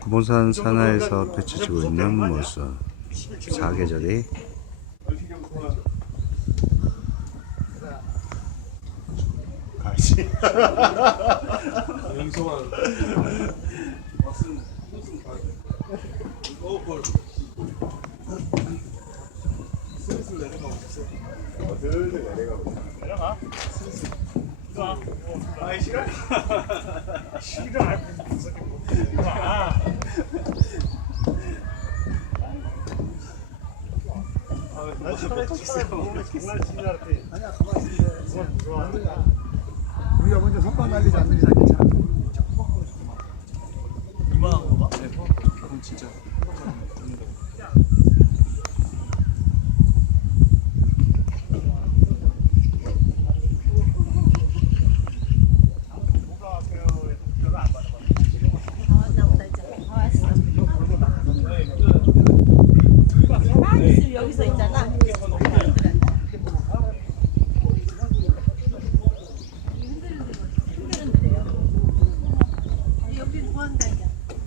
구본산 산하에서 펼쳐지고 있는 모습 사계절이? 아, 가시 슬슬 내려가고 싶어 슬슬 내려가고 싶어. 와. 와. 아 싫어? 싫어. 와. 나 처음에 첫사람 정말 신날 때. 아니야 가만 있어. 그건 무서워. 우리가 먼저 선방 날리지 않는 이상 괜찮아. 이만한 거 봐? 네. 그럼 진짜. 看一下。